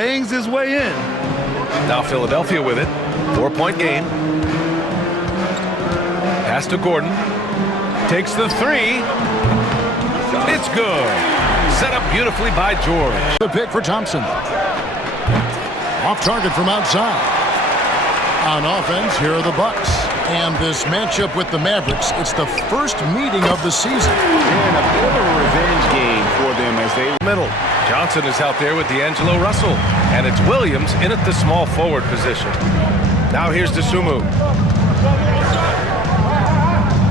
bangs his way in. Now Philadelphia with it. 4-point game. Pass to Gordon. Takes the three. It's good. Set up beautifully by George. The pick for Thompson. Off target from outside. On offense, here are the Bucks. And this matchup with the Mavericks, it's the first meeting of the season. And a bit of a revenge game for them as they... Middle. Johnson is out there with D'Angelo Russell. And it's Williams in at the small forward position. Now here's DeSumo.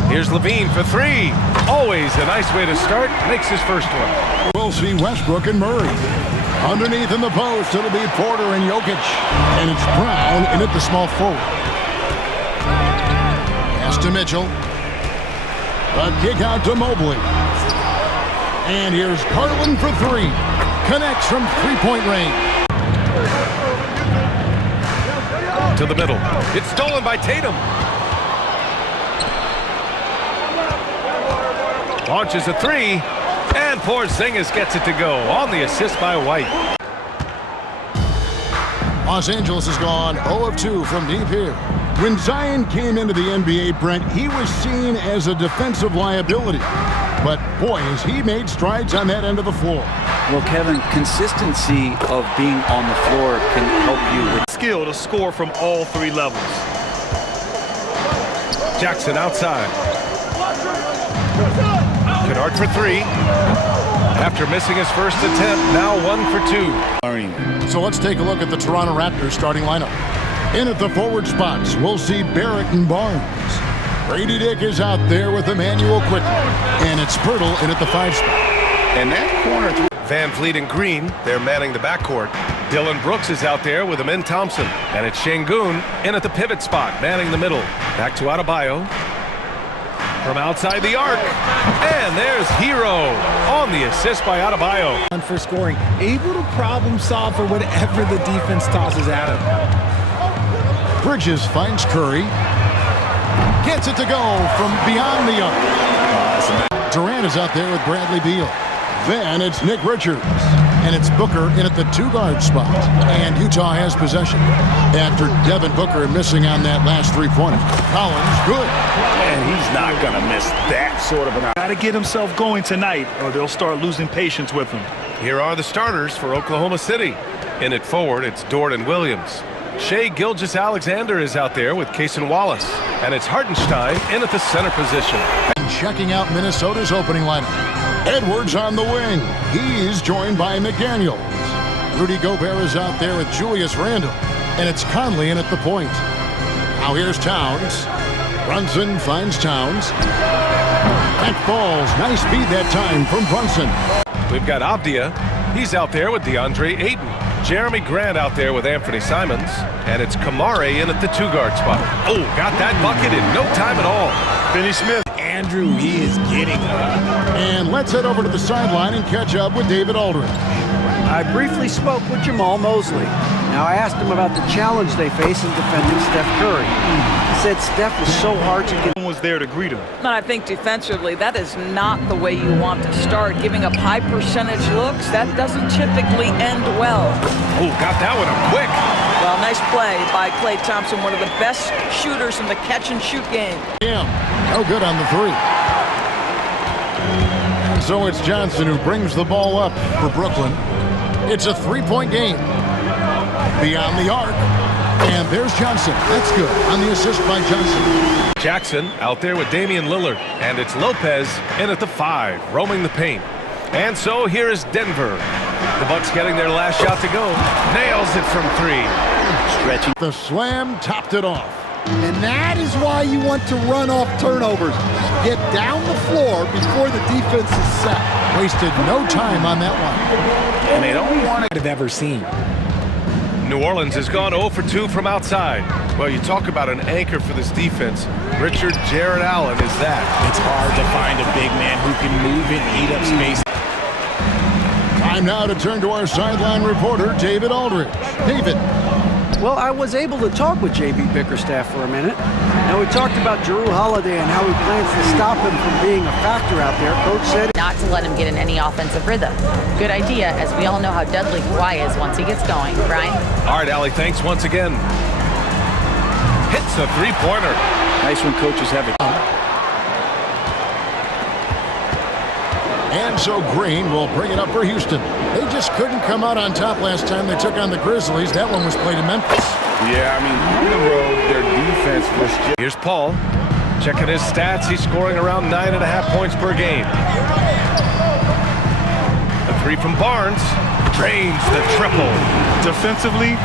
Here's Levine for three. Always a nice way to start. Makes his first one. We'll see Westbrook and Murray. Underneath in the post, it'll be Porter and Jokic. And it's Brown in at the small forward. Pass to Mitchell. A kick out to Mobley. And here's Garland for three. Connects from three-point range. To the middle. It's stolen by Tatum. Launches a three, and Porzingis gets it to go on the assist by White. Los Angeles has gone 0 of 2 from deep here. When Zion came into the NBA, Brent, he was seen as a defensive liability. But boy, has he made strides on that end of the floor. Well, Kevin, consistency of being on the floor can help you with Skill to score from all three levels. Jackson outside. Kennard for three. After missing his first attempt, now 1 for 2. So let's take a look at the Toronto Raptors starting lineup. In at the forward spots, we'll see Barrett and Barnes. Brady Dick is out there with Emmanuel Quickly. And it's Pirtle in at the 5 spot. And that corner... Van Vliet and Green, they're manning the backcourt. Dylan Brooks is out there with Amin Thompson. And it's Şengün in at the pivot spot, manning the middle. Back to Adebayo. From outside the arc. And there's Hero on the assist by Adebayo. For scoring, able to problem solve for whatever the defense tosses at him. Bridges finds Curry. Gets it to go from beyond the arc. Durant is out there with Bradley Beal. Then it's Nick Richards. And it's Booker in at the 2-guard spot. And Utah has possession. After Devin Booker missing on that last three-pointer. Collins, good. And he's not going to miss that sort of an... Got to get himself going tonight, or they'll start losing patience with him. Here are the starters for Oklahoma City. In at forward, it's Dort and Williams. Shai Gilgeous-Alexander is out there with Cason Wallace. And it's Hartenstein in at the center position. And checking out Minnesota's opening lineup. Edwards on the wing. He's joined by McDaniels. Rudy Gobert is out there with Julius Randle. And it's Conley in at the point. Now here's Towns. Brunson finds Towns. That falls. Nice feed that time from Brunson. We've got Avdia. He's out there with DeAndre Ayton. Jeremy Grant out there with Anthony Simons. And it's Kamare in at the 2-guard spot. Oh, got that bucket in no time at all. Finney Smith. Andrew, he is getting up. And let's head over to the sideline and catch up with David Aldridge. I briefly spoke with Jamal Mosley. Now, I asked him about the challenge they face in defending Steph Curry. He said Steph was so hard to get. No one was there to greet him. And I think defensively, that is not the way you want to start. Giving up high percentage looks, that doesn't typically end well. Oh, got that one up quick. Well, nice play by Klay Thompson, one of the best shooters in the catch-and-shoot game. Yeah, no good on the three. And so it's Johnson who brings the ball up for Brooklyn. It's a 3-point game. Beyond the arc. And there's Johnson. That's good on the assist by Johnson. Jackson out there with Damian Lillard. And it's Lopez in at the 5, roaming the paint. And so here is Denver. The Bucks getting their last shot to go. Nails it from 3. Stretching. The slam topped it off. And that is why you want to run off turnovers. Get down the floor before the defense is set. Wasted no time on that one. And they don't want I've ever seen. New Orleans has gone 0 for 2 from outside. Well, you talk about an anchor for this defense. Richard Jarrett Allen is that. It's hard to find a big man who can move and eat up space. Time now to turn to our sideline reporter, David Aldridge. David. Well, I was able to talk with J.B. Bickerstaff for a minute. Now, we talked about Jrue Holiday and how he plans to stop him from being a factor out there. Coach said not to let him get in any offensive rhythm. Good idea, as we all know how deadly Kawhi is once he gets going. Brian? All right, Allie, thanks once again. Hits the three-pointer. Nice when coaches have it. And so Green will bring it up for Houston. They just couldn't come out on top last time they took on the Grizzlies. That one was played in Memphis. Yeah, I mean, on the road, their defense was just... Here's Paul. Checking his stats. He's scoring around 9.5 points per game. The three from Barnes. Drains the triple. Defensively,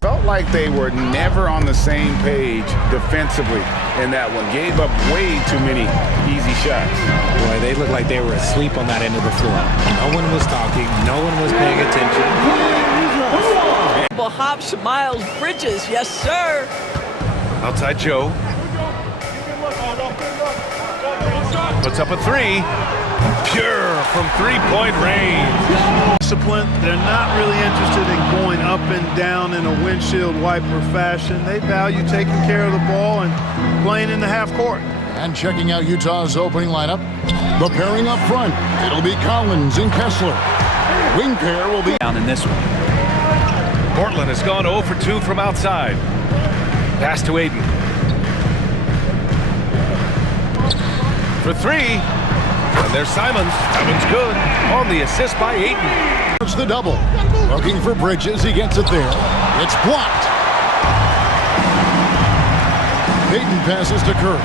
Felt like they were never on the same page defensively in that one. Gave up way too many easy shots. Boy, they looked like they were asleep on that end of the floor. No one was talking. No one was paying attention. Hops, Miles Bridges, yes, sir. Outside Joe. Puts up a three. Pure from three-point range. Discipline. They're not really interested in going up and down in a windshield wiper fashion. They value taking care of the ball and playing in the half court. And checking out Utah's opening lineup, the pairing up front, it'll be Collins and Kessler. Wing pair will be Down in this one. Portland has gone 0 for 2 from outside. Pass to Aiden. For three. And there's Simons. Simons good. On the assist by Aiden. It's the double. Looking for Bridges. He gets it there. It's blocked. Payton passes to Curry.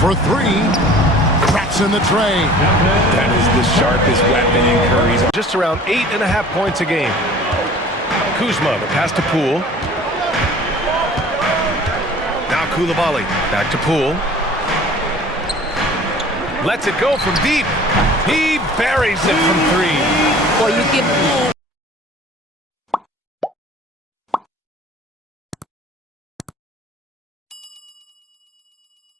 For three. Cracks in the tray. That is the sharpest weapon in Curry's. Just around 8.5 points a game. Kuzma, the pass to Poole. Now Koulibaly. Back to Poole. Lets it go from deep. He buries it from three. Well, you give Poole